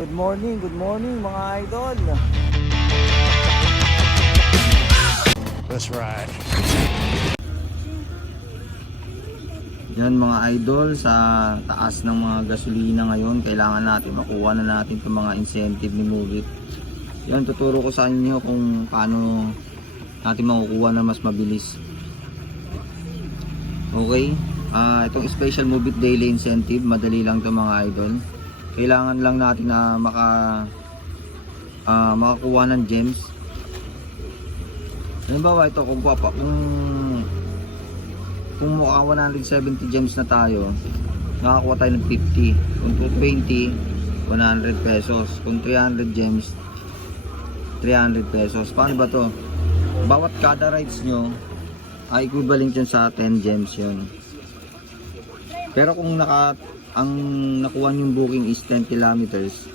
Good morning mga idol. That's right. Yan mga idol, sa taas ng mga gasolina ngayon, kailangan natin makuha na natin itong mga incentive ni Movit. Yan, tuturo ko sa inyo kung paano natin makukuha na mas mabilis. Okay, itong special Movit daily incentive, madali lang ito mga idol. Kailangan lang natin na makakuha ng gems. Halimbawa ito, kung mukha 170 gems na tayo, nakakuha tayo ng 50. Kung 220, 100 pesos. Kung 300 gems, 300 pesos. Paano ba to? Bawat kada rides nyo ay equivalent yun sa 10 gems yun. Pero kung ang nakuha yung booking is 10 kilometers,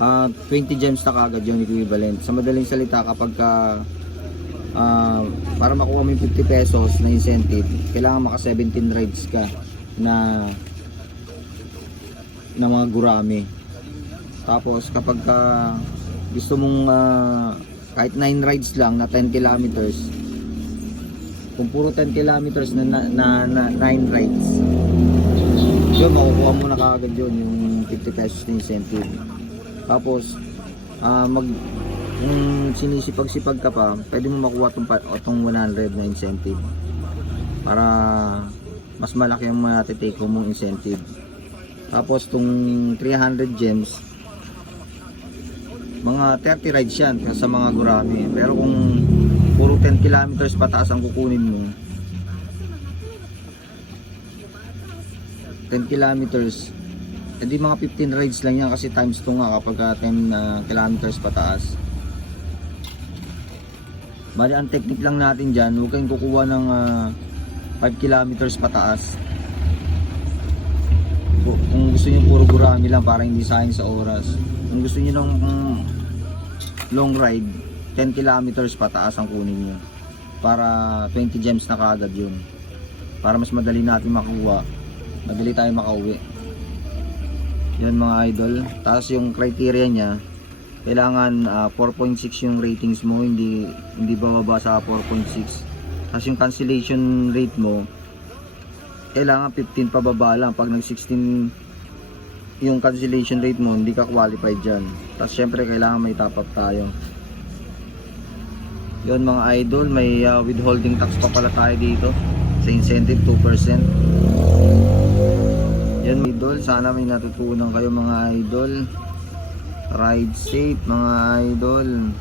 20 gems na kagad yun equivalent. Sa madaling salita, kapag para makuha mo yung 50 pesos na incentive, kailangan maka 17 rides ka na mga gurami. Tapos kapag gusto mong kahit 9 rides lang na 10 kilometers, kung puro 10 kilometers na 9 rides, yun, makukuha mo na kagad yun yung 50 pesos na incentive. Tapos kung sinisipag-sipag ka pa, pwede mo makuha itong 100 na incentive para mas malaki yung matitake home mong incentive. Tapos itong 300 gems, mga 30 rides yan sa mga gurami. Pero kung puro 10 kilometers pataas ang kukunin mo, 10 kilometers, edi mga 15 rides lang yan, kasi times 2 nga kapag 10 kilometers pataas. Bali, ang technique lang natin dyan, huwag kayong kukuha ng 5 kilometers pataas. Kung gusto nyo puro gurami lang para hindi sayang sa oras. Kung gusto nyo ng long ride, 10 kilometers pataas ang kunin nyo para 20 gems na kaagad yun, para mas madali natin makuha, madali tayo makauwi. Yan mga idol. Tapos yung criteria nya, kailangan 4.6 yung ratings mo, hindi bababa sa 4.6. Tapos yung cancellation rate mo, kailangan 15 pababa lang. Pag nag 16 yung cancellation rate mo, hindi ka qualified dyan. Tapos syempre kailangan may top up tayo. Yun mga idol, may withholding tax pa pala tayo dito sa incentive, 2%. Yan idol, sana may natutunan kayo mga idol. Ride safe mga idol.